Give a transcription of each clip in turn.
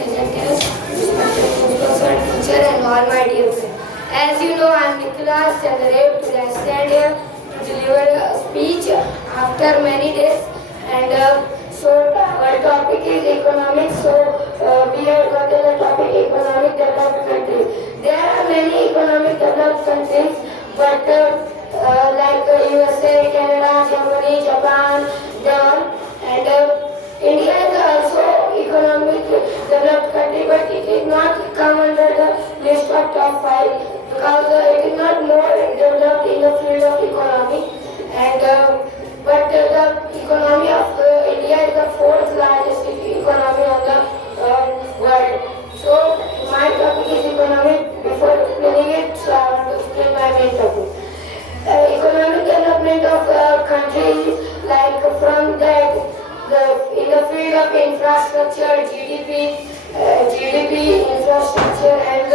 presenters, respected principals and teacher and all my dear friends. As you know, I am Nicholas Chandarev. Today I stand here to deliver a speech after many days. And our topic is economics. We have got the topic economic developed countries. There are many economic developed countries, but like USA, Canada, Germany, Japan, they all. And India is also economic developed country, but it is not come under the list of top 5 because it is not more developed in the field of economy. And but the economy of India is the 4th largest economy on the world. So my topic is economic. Before explaining it, so I want to explain my main topic. Economic development of countries, like from that in the field of infrastructure, GDP, infrastructure, and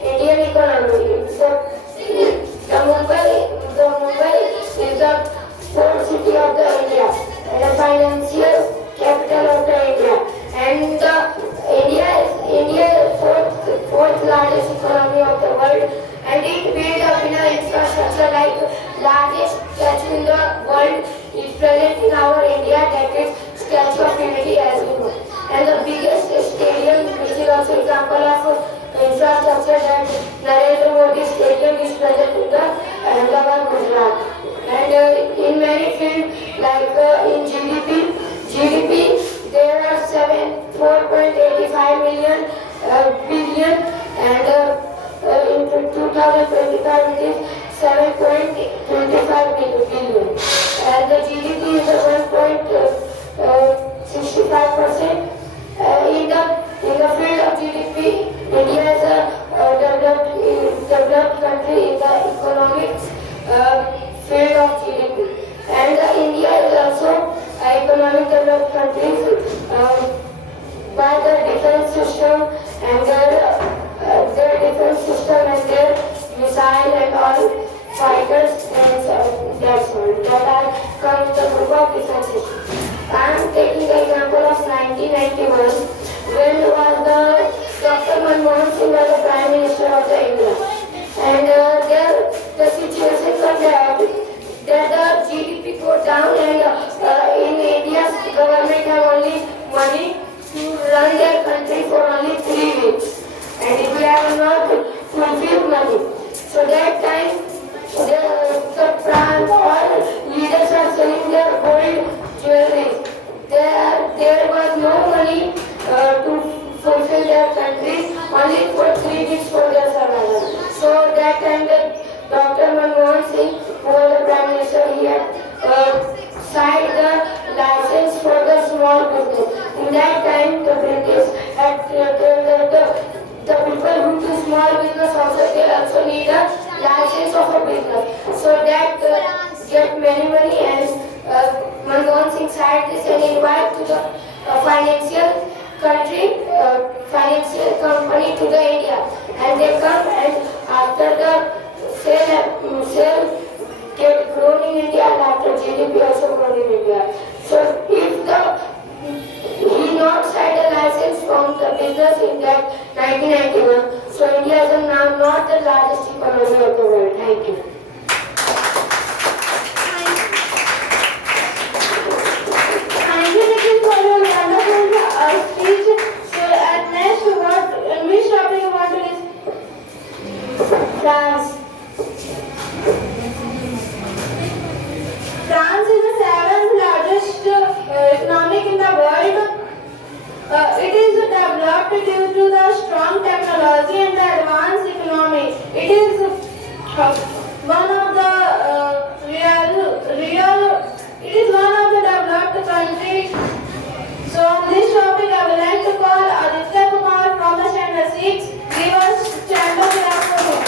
Indian economy. The Mumbai is the port city of the India and the financial capital of the India. And India is fourth largest economy of the world, and it built up in an infrastructure like largest statue in the world is present in our India, that is Statue of Unity, as you know. And the biggest stadium, which is also example of infrastructure, that Narendra Modi Stadium is present in the Ahmedabad, Gujarat. And in many fields, like in GDP, there are 4.85 billion, and in 2025 it is 7.25 billion. And the GDP is 1.65%. In the field of GDP, India is a developed country in the economics field of GDP. And India is also an economic developed country by the defense system and their defense system and their missile and all fighters, and that's all. That are come in the group of defense system. I am taking the example of 1991, when Dr. Manmohan Singh was the Prime Minister of the India. And the situation was that the GDP go down, and in India's government have only money to run their country for only 3 weeks. And if we have not fulfilled money, so that time the all leaders are selling their gold jewelry. There was no money to fulfill their country, only for 3 weeks for their survival. So that time Dr. Manmohan Singh, who was the Prime Minister, he had signed the license for the small business. In that time, the British had the people who do small business also, they also need a license of a business. So that get many money, and Manmohan Singh signed this and invite to the financial company to the India, and they come, and after the sale get grown in India, and after GDP also grown in India. So if he not signed a license from the business in that 1991, so India is now not the largest economy of the world. Thank you. Thank you, Nikhil, for your wonderful speech. So at next, which topic you want to listen? France. France is the 7th largest economic in the world. It is developed due to the strong technology and the advanced economy. It is one of the developed countries. So on this topic, I would like to call Aditya Kumar from the Standard 6. Give us stand up clap for him.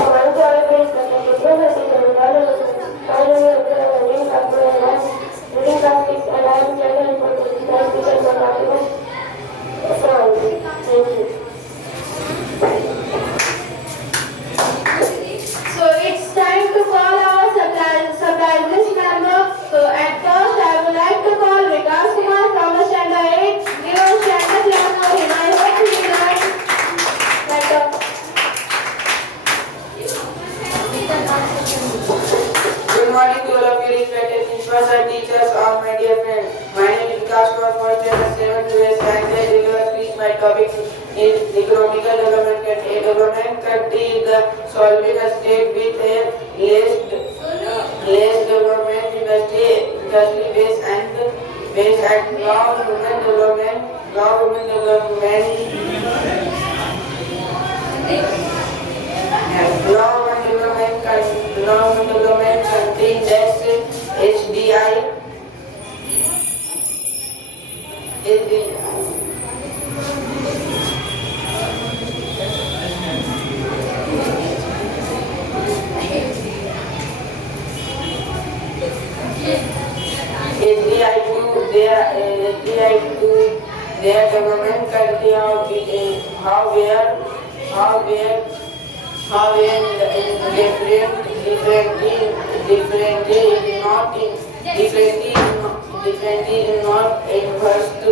So the 7th best and the deliver speech. My topic is economical development country. A development country is the solving a state with a less development industry base and non-human development development country that's HDI is the their government country how where differently is not inverse to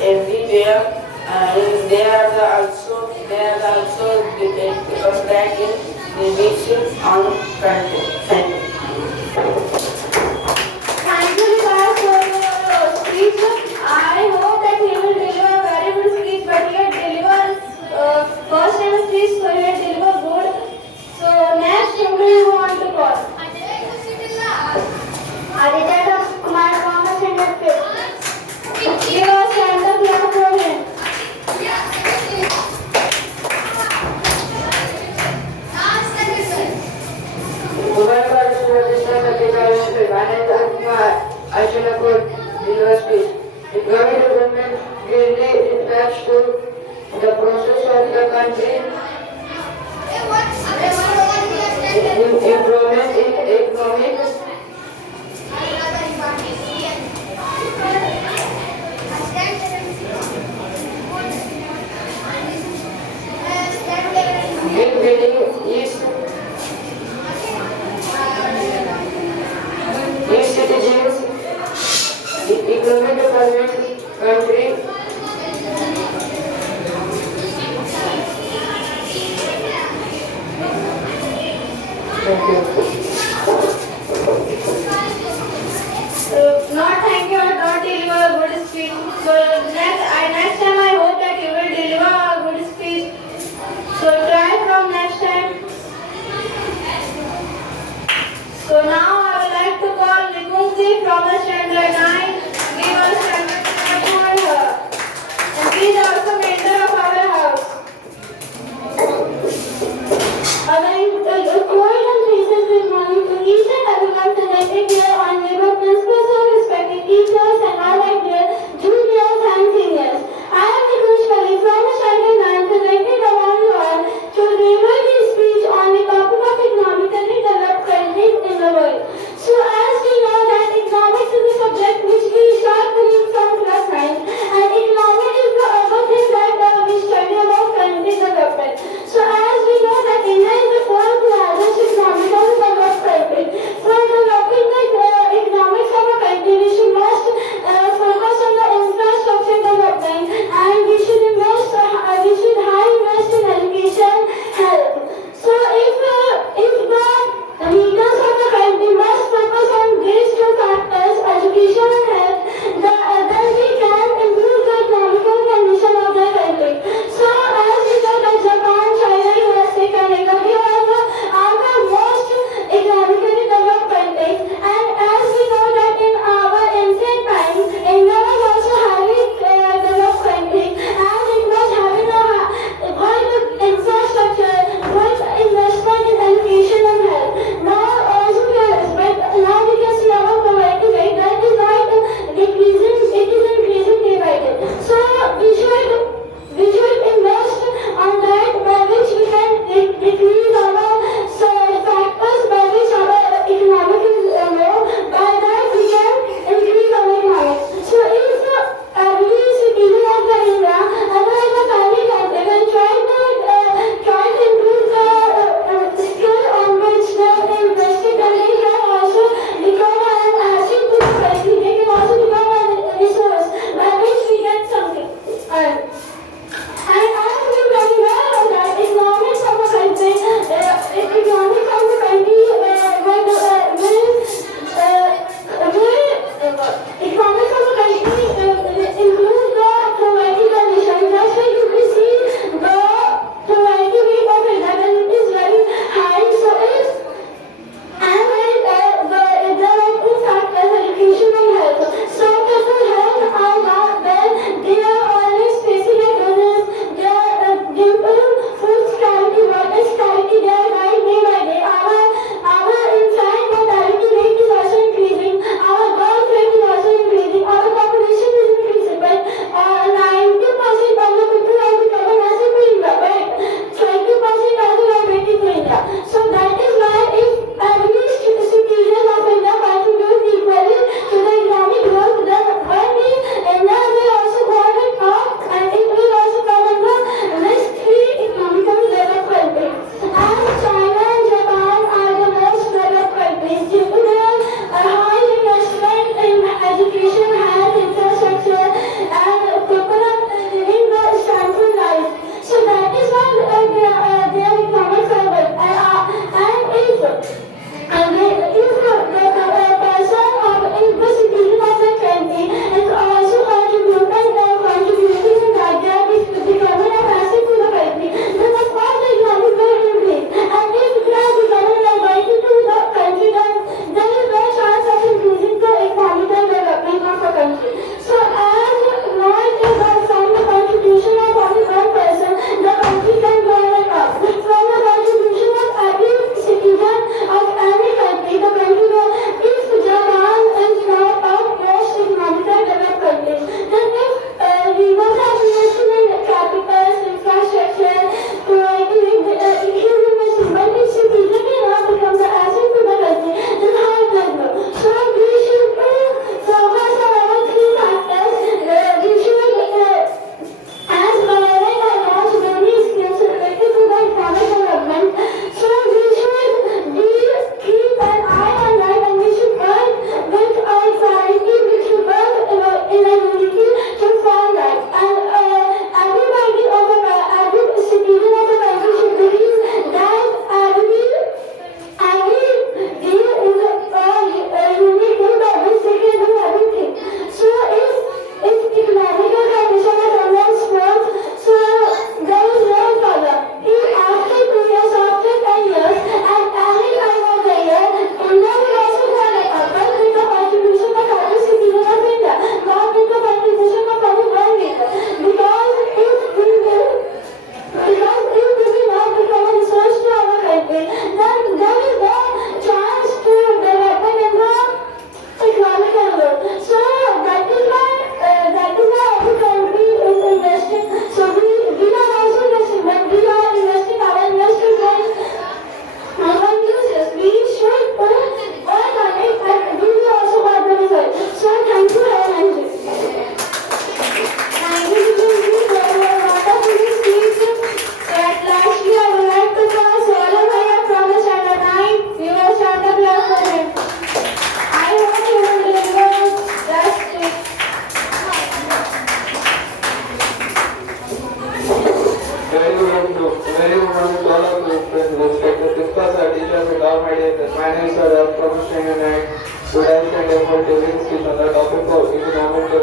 everywhere. There are also contract in the mix on country. Thank you. Thank you, Vikas, for your speech. I hope that he will deliver a very good speech, but he had delivered first time speech, so he had delivered good. So next, whom do you want to call? Aditya Kumar Thomas and the fifth. Give us stand up clap for him. Ashanapur University. Economic development greatly impacts to the process of the country. Improvement in economic in building its citizens. Economic development country Not thank you, not deliver a good speech. So next time I hope that you will deliver a good speech. So try from next time. So now I would like to call Nikunji from the standard 9. Give us standard 9 for her. And she is also mentor of our house. A very cold and recent good morning to each and everyone connected here on labor principles of respecting teachers and all like their juniors and seniors. I am Nikush Kali from the standard 9 presented around you all to deliver this speech on the topic of economically developed countries in the world. So as we know that economics is a subject we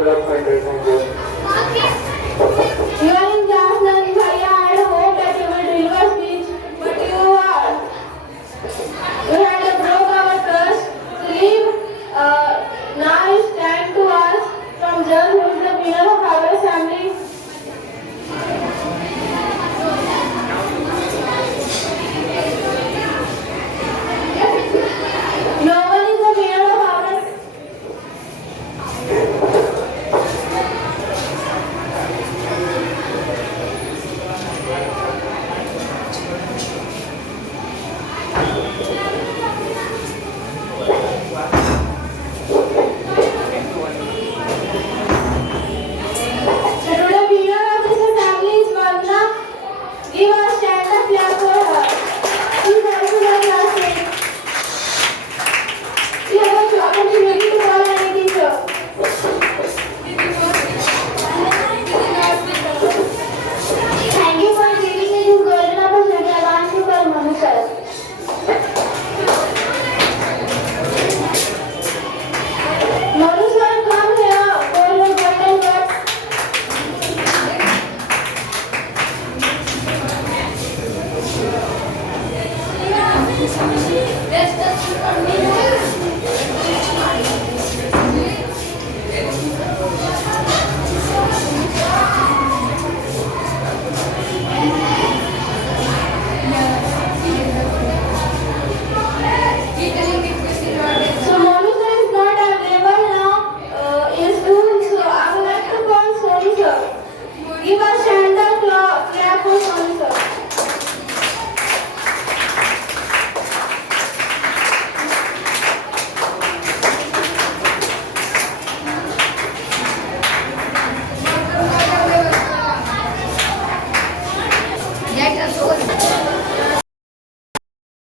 development. Thank you.